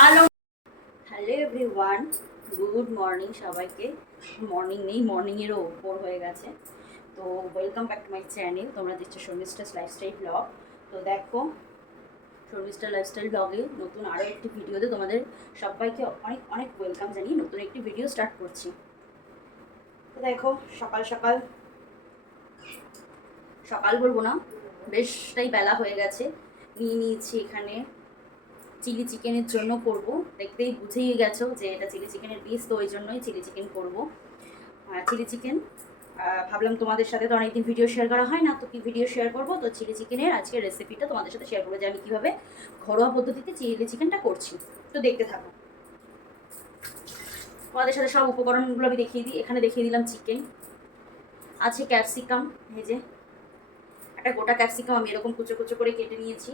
Hello hello everyone, good morning সবাইকে। Morning নেই, মর্নিংয়েরও ওপর হয়ে গেছে। তো welcome back to my channel. তোমরা দেখছো শর্মিষ্ঠাস লাইফস্টাইল ব্লগ। তো দেখো, শর্মিষ্ঠা লাইফস্টাইল ব্লগে নতুন আরও একটি ভিডিওতে তোমাদের সবাইকে অনেক অনেক ওয়েলকাম জানিয়ে নতুন একটি ভিডিও স্টার্ট করছি। তো দেখো, সকাল সকাল সকাল বলবো না, বেশটাই বেলা হয়ে গেছে। নিয়ে নিয়েছি এখানে চিলি চিকেনের জন্য করব। দেখতেই বুঝেই গেছো যে এটা চিলি চিকেনের পিস, তো ওই জন্যই চিলি চিকেন করবো। চিলি চিকেন ভাবলাম তোমাদের সাথে তো অনেকদিন ভিডিও শেয়ার করা হয় না, তো কি ভিডিও শেয়ার করবো। তো চিলি চিকেনের আজকের রেসিপিটা তোমাদের সাথে শেয়ার করবো যে আমি কীভাবে ঘরোয়া পদ্ধতিতে চিলি চিকেনটা করছি। তো দেখতে থাকো। তোমাদের সাথে সব উপকরণগুলো আমি দেখিয়ে দিই। এখানে দেখিয়ে দিলাম চিকেন, আছে ক্যাপসিকাম, এই যে একটা গোটা ক্যাপসিকাম আমি এরকম কুচো কুচো করে কেটে নিয়েছি।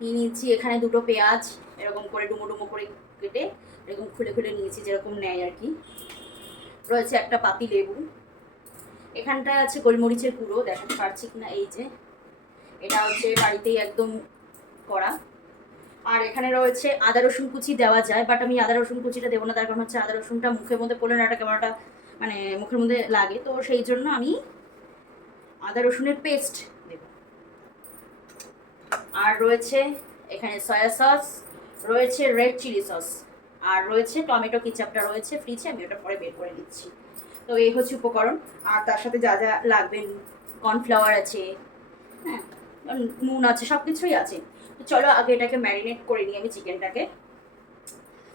নিয়ে নিয়েছি এখানে দুটো পেঁয়াজ, এরকম করে ডুমো ডুমো করে কেটে এরকম খুলে খুলে নিয়েছি, যেরকম নেয় আর কি। রয়েছে একটা পাতি লেবু। এখানটায় আছে গোলমরিচের গুঁড়ো, দেখাতে পারছি কিনা, এই যে এটা হচ্ছে বাড়িতেই একদম করা। আর এখানে রয়েছে আদা রসুন কুচি, দেওয়া যায়, বাট আমি আদা রসুন কুচিটা দেবো না, তার কারণ হচ্ছে আদা রসুনটা মুখের মধ্যে পড়লে না, একটা কেমন একটা মানে মুখের মধ্যে লাগে, তো সেই জন্য আমি আদা রসুনের পেস্ট দেব। আর রয়েছে এখানে সয়া সস, রয়েছে রেড চিলি সস, আর রয়েছে টমেটো কেচাপটা রয়েছে ফ্রিজে, আমি ওটা পরে বের করে নিচ্ছি। তো এই হচ্ছে উপকরণ। আর তার সাথে যা যা লাগবে, কর্নফ্লাওয়ার আছে, হ্যাঁ, নুন আছে, সব কিছুই আছে। তো চলো আগে এটাকে ম্যারিনেট করে নিই আমি চিকেনটাকে।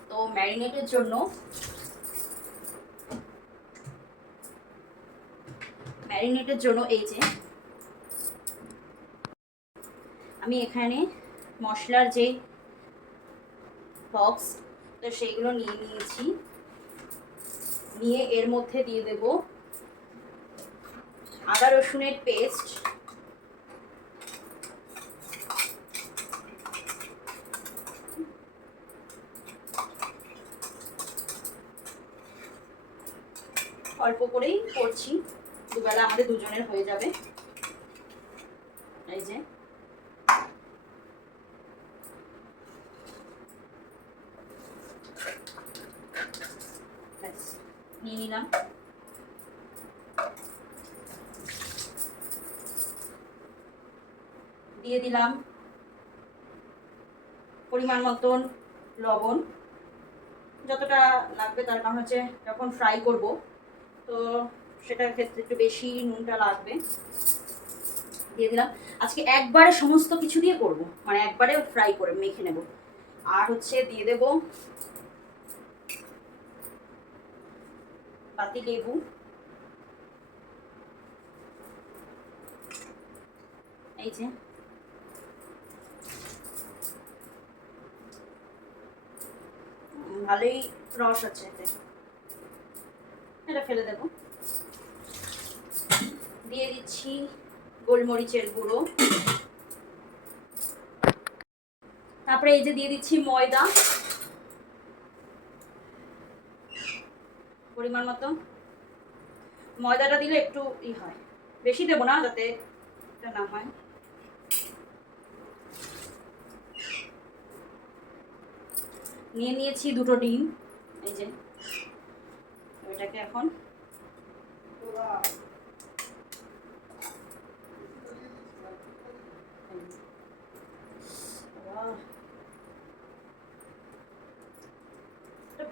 তো ম্যারিনেটের জন্য এই যে আমি এখানে মশলার যে বক্স, তো সেইগুলো নিয়ে নিয়েছি। নিয়ে এর মধ্যে দিয়ে দেব আদা রসুনের পেস্ট, অল্প করেই করছি, দুবেলা আমাদের দুজনের হয়ে যাবে। এই যে নিয়ে নিলাম। দিয়ে দিলাম পরিমাণ মতন লবণ, যতটা লাগবে, তার কারণ হচ্ছে যখন ফ্রাই করব তো সেটার ক্ষেত্রে একটু বেশি নুনটা লাগবে। দিয়ে দিলাম। আজকে একবারে সমস্ত কিছু দিয়ে করব, মানে একবারে ফ্রাই করে মেখে নেব। আর হচ্ছে দিয়ে দেব পাতি লেবু, এই যে ভালোই রস আছে এতে, এটা ফেলে দেব। দিয়ে দিচ্ছি গোলমরিচের গুঁড়ো, তারপরে এই যে দিয়ে দিচ্ছি ময়দা পরিমাণ মতো। ময়দাটা দিলে একটু হয়, বেশি দেবো না যাতে এটা না হয়। নিয়ে নিয়েছি দুটো ডিম, এই যে ওইটাকে এখন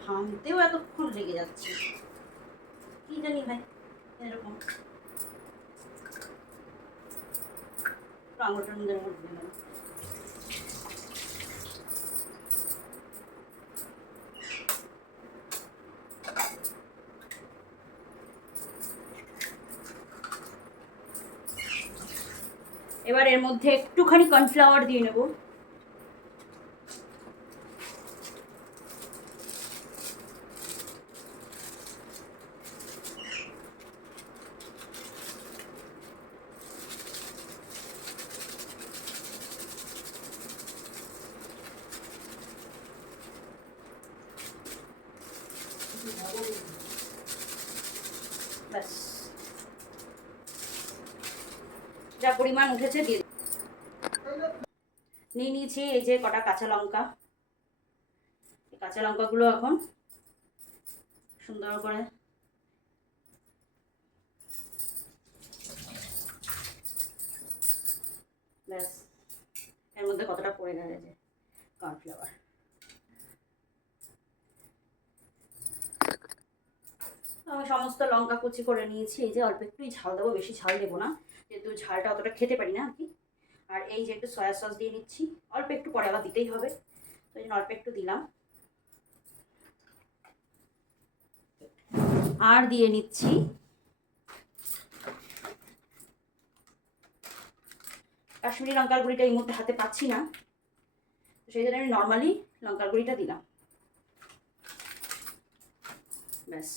ভাঙতেও এতক্ষণ লেগে যাচ্ছে, কি জানি ভাই, এরকম আঙুলটার মধ্যে উঠবে না। এবার এর মধ্যে একটুখানি কর্নফ্লাওয়ার দিয়ে নেব। ব্যাস, যা পরিমাণ উঠেছে দিয়ে নিয়ে নিয়েছি এই যে কটা কাঁচা লঙ্কা, কাঁচা লঙ্কাগুলো এখন সুন্দর করে ব্যাস, এর মধ্যে কতটা পড়ে গেছে যে কর্নফ্লাওয়ার। আমি সমস্ত লঙ্কা কুচি করে নিয়েছি। এই যে অল্প একটুই ঝাল দেবো, বেশি ঝাল দেবো না, যেহেতু ঝালটা অতটা খেতে পারি না আর কি। আর এই যে একটু সয়া সস দিয়ে নিচ্ছি, অল্প একটু, পরে আবার দিতেই হবে, তো এই জন্য অল্প একটু দিলাম। আর দিয়ে নিচ্ছি কাশ্মীরি লঙ্কার গুঁড়িটা, এই মুহূর্তে হাতে পাচ্ছি না, সেই জন্য আমি নর্মালি লঙ্কার গুঁড়িটা দিলাম। ব্যাস,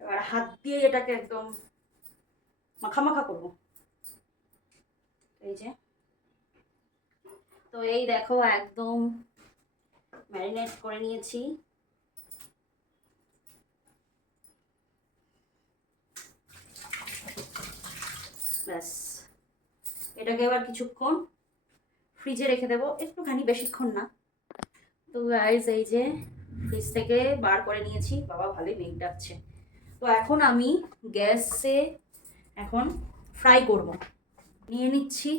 এবার হাত দিয়ে এটাকে একদম মাখা মাখা করবো। এই যে, তো এই দেখো একদম ম্যারিনেট করে নিয়েছি। ব্যাস, এটাকে এবার কিছুক্ষণ ফ্রিজে রেখে দেবো, একটুখানি, বেশিক্ষণ না। তো গাইস এই যে ফ্রিজ থেকে বার করে নিয়েছি, বাবা ভালোই মেঘ ডাকছে। তো এখন আমি গ্যাসে এখন ফ্রাই করব। নিয়ে নিচ্ছি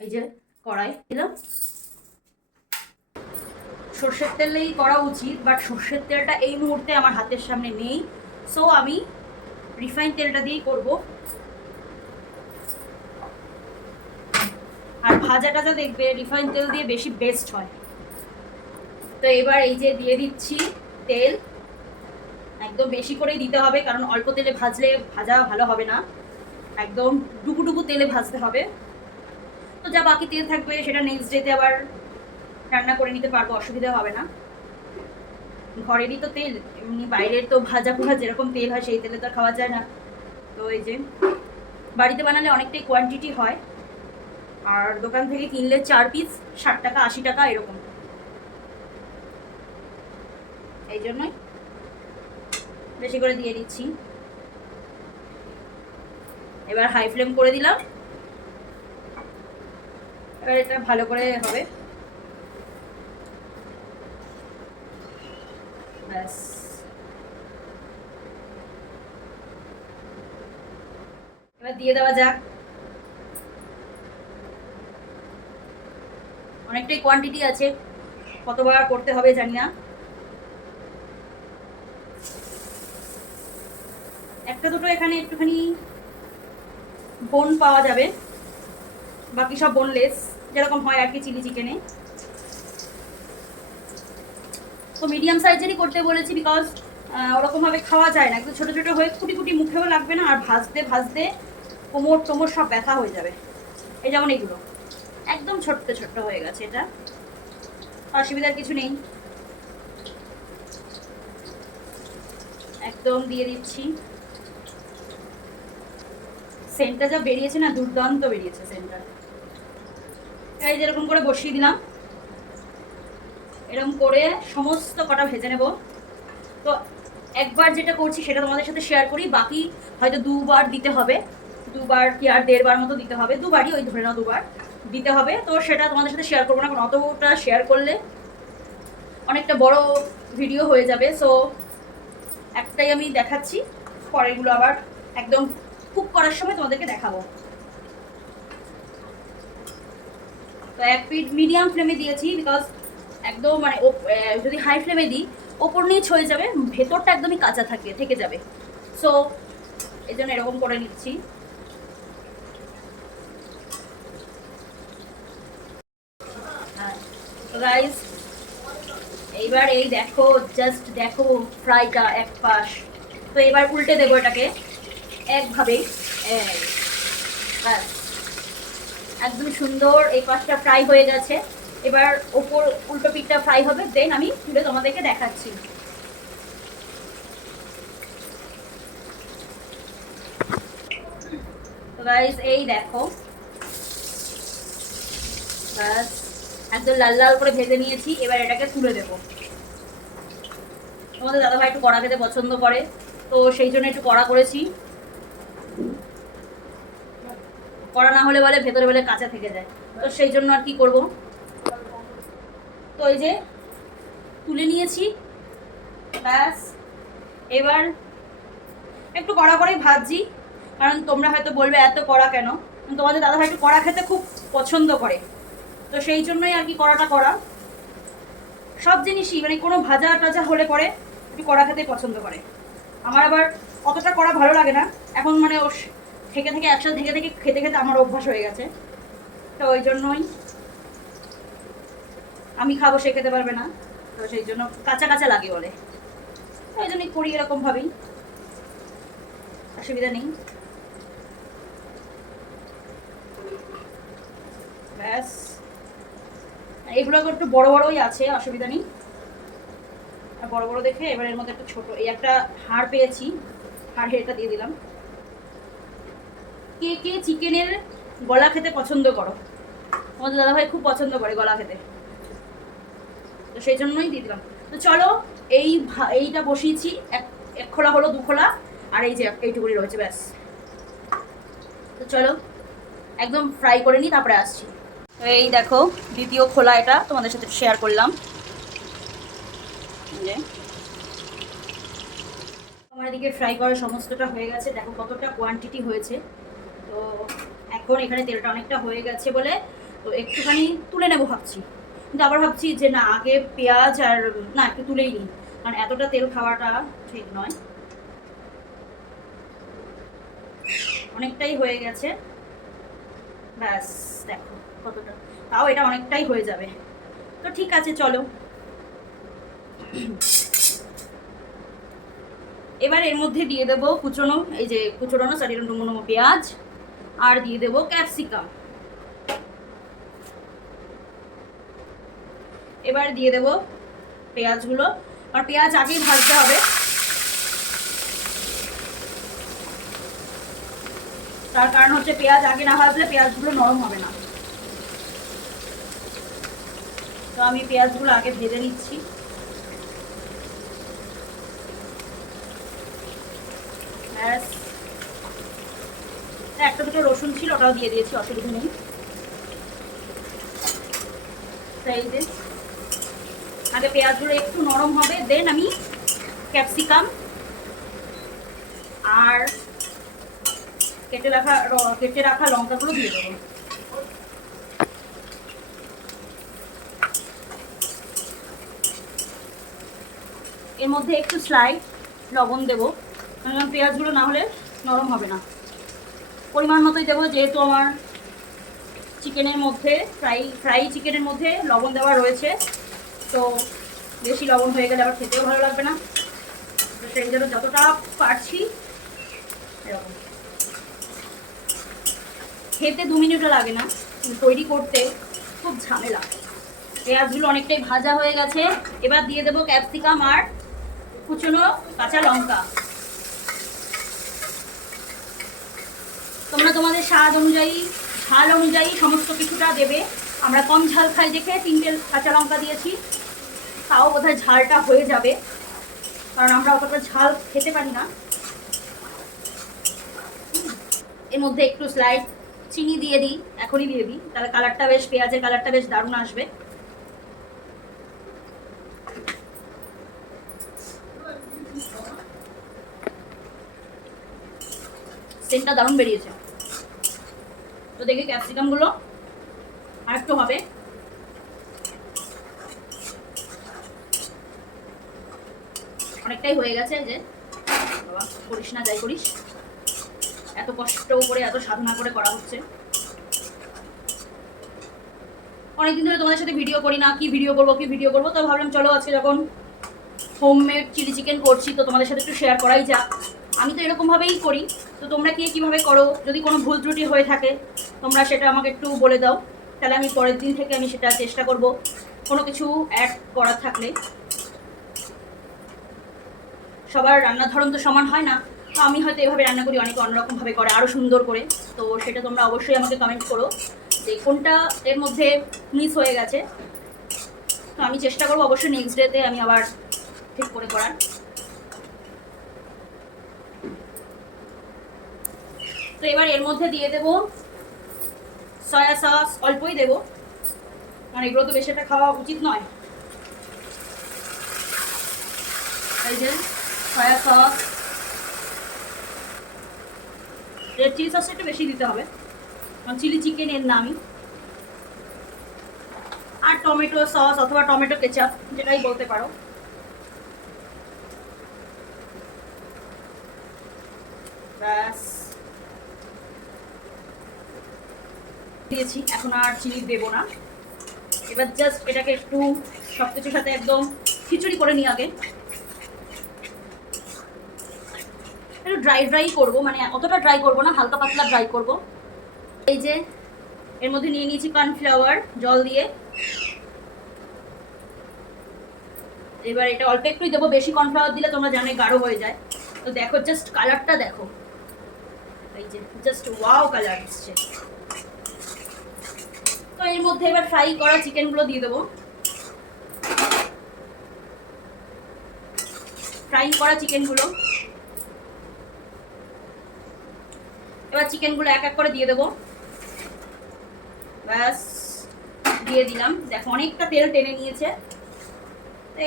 এই যে কড়াই, দিলাম। সর্ষের তেলেই করা উচিত, বাট সর্ষের তেলটা এই মুহূর্তে আমার হাতের সামনে নেই, সো আমি রিফাইন তেলটা দিয়েই করব। আর ভাজা টাজা দেখবে রিফাইন তেল দিয়ে বেশি বেস্ট হয়। তো এবার এই যে দিয়ে দিচ্ছি তেল, একদম বেশি করেই দিতে হবে, কারণ অল্প তেলে ভাজলে ভাজা ভালো হবে না, একদম ডুবু তেলে ভাজতে হবে। তো যা বাকি তেল থাকবে সেটা নেক্সট ডেতে আবার রান্না করে নিতে পারবো, অসুবিধা হবে না। ঘরেরই তো তেল, এমনি বাইরের তো ভাজা পোড়া যেরকম তেল হয় সেই তেলে তো খাওয়া যায় না। তো এই যে বাড়িতে বানালে অনেকটাই কোয়ান্টিটি হয়, আর দোকান থেকে কিনলে 4 পিস 60 টাকা 80 টাকা এরকম, এই জন্যই বেশি করে দিয়ে দিচ্ছি। এবার হাই ফ্লেম করে দিলাম, এবার এটা ভালো করে হবে। ব্যাস, এবার দিয়ে দেওয়া যাক। অনেকটাই কোয়ান্টিটি আছে, কতবার করতে হবে জানি না। একটা দুটো এখানে একটুখানি বোন পাওয়া যাবে, বাকি সব বোনলেস, যেরকম হয় আর কি চিলি চিকেনে। তো মিডিয়াম সাইজেরই করতে বলেছি, বিকজ ওরকমভাবে খাওয়া যায় না, একটু ছোটো ছোটো হয়ে কুটি কুটি মুখেও লাগবে না, আর ভাজতে ভাজতে কোমর টোমর সব ব্যথা হয়ে যাবে। এই যেমন এগুলো একদম ছোট্ট ছোট্ট হয়ে গেছে, এটা অসুবিধার কিছু নেই। একদম দিয়ে দিচ্ছি, সেন্টটা যা বেরিয়েছে না, দুর্দান্ত বেরিয়েছে সেন্টটা। এই যেরকম করে বসিয়ে দিলাম, এরকম করে সমস্ত কটা ভেজে নেব। তো একবার যেটা করছি সেটা তোমাদের সাথে শেয়ার করি, বাকি হয়তো দুবার দিতে হবে, দুবার কি আর 1.5 বার মতো দিতে হবে, দুবারই, ওই ধরে নাও দুবার দিতে হবে। তো সেটা তোমাদের সাথে শেয়ার করবো না, কারণ অতটা শেয়ার করলে অনেকটা বড় ভিডিও হয়ে যাবে। সো একটাই আমি দেখাচ্ছি, পরেরগুলো আবার একদম কুক করার সময় তোমাদেরকে দেখাবো। তো এক পিঠ মিডিয়াম ফ্লেমে দিয়েছি, বিকজ একদম মানে যদি হাই ফ্লেমে দিই ওপর নিচ হয়ে যাবে, ভেতরটা একদমই কাঁচা থেকে যাবে। সো এই জন্য এরকম করে নিচ্ছি। হ্যাঁ তো গাইস, এইবার এই দেখো, জাস্ট দেখো ফ্রাইটা এক পাশ। তো এবার উল্টে দেবো এটাকে একভাবেই, ব্যাস একদম সুন্দর এই পাশটা ফ্রাই হয়ে গেছে। এবার ওপর উল্টো পিঠটা ফ্রাই হবে, দেন আমি তুলে তোমাদেরকে দেখাচ্ছি। তো গাইস এই দেখো, ব্যাস একদম লাল লাল করে ভেজে নিয়েছি। এবার এটাকে তুলে দেবো। তোমাদের দাদাভাই একটু কড়া খেতে পছন্দ করে, তো সেই জন্য একটু কড়া করেছি, কড়া না হলে বলে ভেতরে বলে কাঁচা থেকে যায়, তো সেই জন্য আর কি করব। তো এই যে তুলে নিয়েছি, ব্যাস। এবার একটু কড়া করেই ভাজছি, কারণ তোমরা হয়তো বলবে এত কড়া কেন। তোমাদের দাদাভাই একটু কড়া খেতে খুব পছন্দ করে, তো সেই জন্যই আর কি কড়াটা করা। সব জিনিসই মানে কোনো ভাজা টাজা হলে পরে একটু কড়া খেতেই পছন্দ করে। আমার আবার অতটা কড়া ভালো লাগে না এখন, মানে ও থেকে থেকে একসাথে থেকে থেকে খেতে খেতে আমার অভ্যাস হয়ে গেছে, তো ওই জন্যই আমি খাবো, সে খেতে পারবে না, তো সেই জন্য কাঁচা কাঁচা লাগে বলে, ওই জন্যই করি এরকম ভাবেই, অসুবিধা নেই। ব্যাস, এগুলো একটু বড় বড়ই আছে, অসুবিধা নেই, বড় বড় দেখে এবার এর মধ্যে একটু ছোট, এই একটা হাড় পেয়েছি, হাড়ের এটা দিয়ে দিলাম। কে কে চিকেনের গলা খেতে পছন্দ করো? আমাদের দাদাভাই খুব পছন্দ করে গলা খেতে, তো সেই জন্যই দিয়ে দিলাম। তো চলো, এইটা বসিয়েছি, এক খোলা হলো, 2 খোলা, আর এই যে এইটুকুনি রয়েছে, ব্যাস। তো চলো একদম ফ্রাই করে নিই, তারপরে আসছি। এই দেখো দ্বিতীয় খোলা, এটা তোমাদের সাথে শেয়ার করলাম। আমার এদিকে ফ্রাই করা সমস্তটা হয়ে গেছে, দেখো কতটা কোয়ান্টিটি হয়েছে। তো এখন এখানে তেলটা অনেকটা হয়ে গেছে বলে তো একটুখানি তুলে নেবো ভাবছি, কিন্তু আবার ভাবছি যে না, আগে পেঁয়াজ আর না, একটু তুলেই নিই, কারণ এতটা তেল খাওয়াটা ঠিক নয়। অনেকটাই হয়ে গেছে, ব্যাস দেখো কতটা, তাও এটা অনেকটাই হয়ে যাবে, তো ঠিক আছে চলো। এবার এর মধ্যে দিয়ে দেবো কুচনো, এই যে কুচনো সরি ডুমো পেঁয়াজ, আর দিয়ে দেবো ক্যাপসিকাম। এবার দিয়ে দেবো পেঁয়াজগুলো, আর পেঁয়াজ আগেই ভাজতে হবে, তার কারণ হচ্ছে পেঁয়াজ আগে না ভাজলে পেঁয়াজগুলো নরম হবে না, তো আমি পেঁয়াজগুলো আগে ভেজে নিচ্ছি। ব্যাস, একটা দুটো রসুন ছিল, ওটাও দিয়ে দিয়েছি, অসুবিধা নেই। তাই যে আগে পেঁয়াজগুলো একটু নরম হবে, দেন আমি ক্যাপসিকাম আর কেটে রাখা লঙ্কাগুলো দিয়ে দেবো। এর মধ্যে একটু স্লাইড লবণ দেবো, কারণ পেঁয়াজগুলো না হলে নরম হবে না। পরিমাণ মতোই দেবো, যেহেতু আমার চিকেনের মধ্যে ফ্রাই চিকেনের মধ্যে লবণ দেওয়া রয়েছে, তো বেশি লবণ হয়ে গেলে আবার খেতেও ভালো লাগবে না, তো সেই জন্য যতটা পারছি এরকম। খেতে 2 মিনিটও লাগে না, তৈরি করতে খুব ঝামেলা। পেঁয়াজগুলো অনেকটাই ভাজা হয়ে গেছে, এবার দিয়ে দেবো ক্যাপসিকাম আর কুচনো কাঁচা লঙ্কা। তোমরা তোমাদের স্বাদ অনুযায়ী, ঝাল অনুযায়ী সমস্ত কিছুটা দেবে। আমরা কম ঝাল খাই দেখে 3টে কাঁচা লঙ্কা দিয়েছি, তাও বোধহয় ঝালটা হয়ে যাবে, কারণ আমরা অতটা ঝাল খেতে পারি না। এর মধ্যে একটু স্লাইড চিনি দিয়ে দিই, এখনই দিয়ে দিই, তাহলে কালারটা বেশ, পেঁয়াজের কালারটা বেশ দারুণ আসবে। সেন্টটা দারুণ বেরিয়েছে। তো দেখি ক্যাপসিকামগুলো আর একটু হবে, অনেকটাই হয়ে গেছে। যে বাবা করিস না, যাই করিস, এত কষ্ট করে এত সাধনা করে করা হচ্ছে। অনেকদিন ধরে তোমাদের সাথে ভিডিও করি না, কি ভিডিও করবো, তো ভাবলাম চলো আজকে যখন হোমমেড চিলি চিকেন করছি, তো তোমাদের সাথে একটু শেয়ার করাই যাক। আমি তো এরকমভাবেই করি, তো তোমরা কীভাবে করো, যদি কোনো ভুল ত্রুটি হয়ে থাকে তোমরা সেটা আমাকে একটু বলে দাও, তাহলে আমি পরের দিন থেকে আমি সেটা চেষ্টা করব কোনো কিছু অ্যাড করার থাকলে। সবার রান্নার ধরন তো সমান হয় না, তো আমি হয়তো এভাবে রান্না করি, অনেকে অন্যরকমভাবে করে আরও সুন্দর করে, তো সেটা তোমরা অবশ্যই আমাকে কমেন্ট করো যে কোনটা এর মধ্যে মিস হয়ে গেছে। তো আমি চেষ্টা করবো অবশ্যই নেক্সট ডেতে আমি আবার ঠিক করে করার। তো এবার এর মধ্যে দিয়ে দেবো সয়া সস, অল্পই দেবো, কারণ এগুলো তো বেশি একটা খাওয়া উচিত নয়। এই যে সয়া সস, রেড চিলি সসটা একটু বেশি দিতে হবে কারণ চিলি চিকেন এর নামই। আর টমেটো সস অথবা টমেটো কেচাপ যেটাই বলতে পারো। ব্যাস দিয়েছি, এখন আর চিনি দেবো না। এবার জাস্ট এটাকে একটু সব কিছুর সাথে একদম খিচুড়ি করে নিই আগে। একটু ড্রাই ড্রাই করবো, মানে অতটা ড্রাই করবো না, হালকা পাতলা ড্রাই করব। এই যে এর মধ্যে নিয়ে নিয়েছি কর্নফ্লাওয়ার জল দিয়ে। এবার এটা অল্প একটুই দেবো, বেশি কর্নফ্লাওয়ার দিলে তোমরা জানো গাঢ় হয়ে যায়। তো দেখো জাস্ট কালারটা দেখো, এই যে জাস্ট ওয়াও কালার এসছে। তো এর মধ্যে এবার ফ্রাই করা চিকেনগুলো দিয়ে দেবো। ফ্রাই করা চিকেনগুলো এবার চিকেনগুলো এক এক করে দিয়ে দেবো। ব্যাস দিয়ে দিলাম। দেখো অনেকটা তেল টেনে নিয়েছে।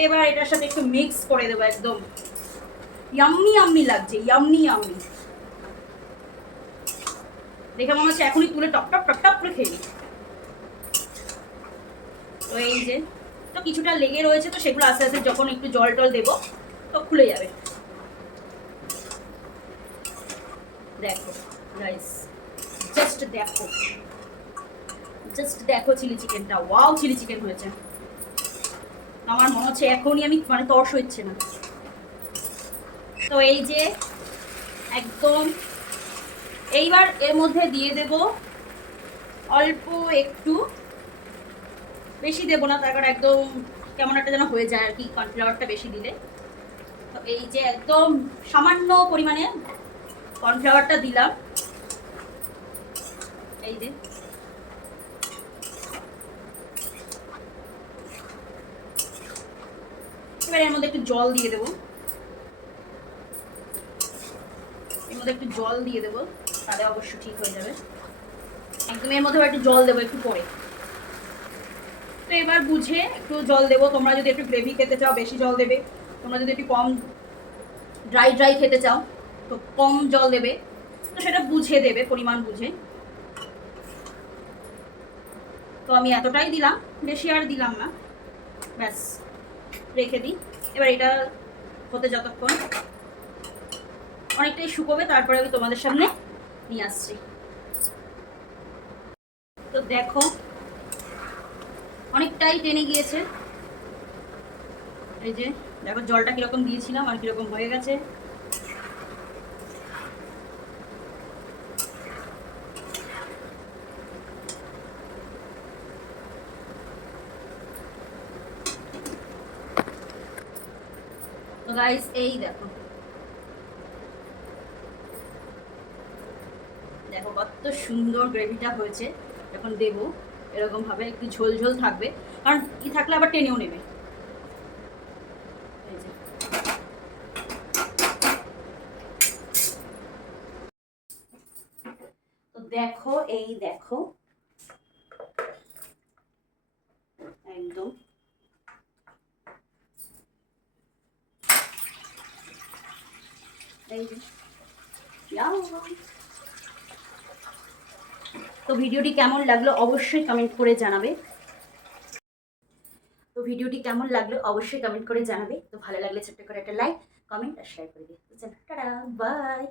এবার এটার সাথে একটু মিক্স করে দেবো, একদম ইয়াম্মি ইয়াম্মি লাগছে, ইয়াম্মি ইয়াম্মি। দেখে মনে হচ্ছে এখনই তুলে টপ টপ টপ টপ করে খেয়ে নিই। তো এই যে তো কিছুটা লেগে রয়েছে, তো সেগুলো আস্তে আস্তে যখন একটু জল টল দেবো তো খুলে যাবে। দেখো রাইস, জাস্ট দেখো, জাস্ট দেখো চিলি চিকেনটা, ওয়াও চিলি চিকেন হয়েছে। আমার মনে হচ্ছে এখনই আমি মানে তর্স হচ্ছে না। তো এই যে একদম এইবার এর মধ্যে দিয়ে দেব অল্প একটু, বেশি দেবো না, তারপর একদম কেমন একটা যেন হয়ে যায় আর কি কর্নফ্লাওয়ারটা বেশি দিলে। তো এই যে একদম সামান্য পরিমাণে কর্নফ্লাওয়ারটা দিলাম। এই যে এবার এর মধ্যে একটু জল দিয়ে দেবো, এর মধ্যে একটু জল দিয়ে দেবো, তাহলে অবশ্য ঠিক হয়ে যাবে। একদম এর মধ্যে একটু জল দেবো একটু পরে। তো এবার বুঝে একটু জল দেবো। তোমরা যদি একটু গ্রেভি খেতে চাও বেশি জল দেবে, তোমরা যদি একটু কম ড্রাই ড্রাই খেতে চাও তো কম জল দেবে। তো সেটা বুঝে দেবে, পরিমাণ বুঝে। তো আমি এতটাই দিলাম, বেশি আর দিলাম না। ব্যাস রেখে দিই। এবার এটা হতে যতক্ষণ অনেকটাই শুকোবে, তারপরে আমি তোমাদের সামনে নিয়ে আসছি। তো দেখো অনেকটাই টেনে গিয়েছে। এই যে দেখো জলটা কিরকম দিয়েছিলাম আর কিরকম হয়ে গেছে। তো গাইস এই দেখো, দেখো কত সুন্দর গ্রেভিটা হয়েছে। এখন দেবো এরকম ভাবে একটু ঝোল ঝোল থাকবে, কারণ কি থাকলে আবার টেনেও নেবে। তো দেখো এই দেখো একদম এই যে তো ভিডিওটি কেমন লাগলো অবশ্যই কমেন্ট করে জানাবে। তো ভিডিওটি কেমন লাগলো অবশ্যই কমেন্ট করে জানাবে। তো ভালো লাগলে ছোট্ট করে একটা লাইক, কমেন্ট আর শেয়ার করে দিও। টাটা, বাই।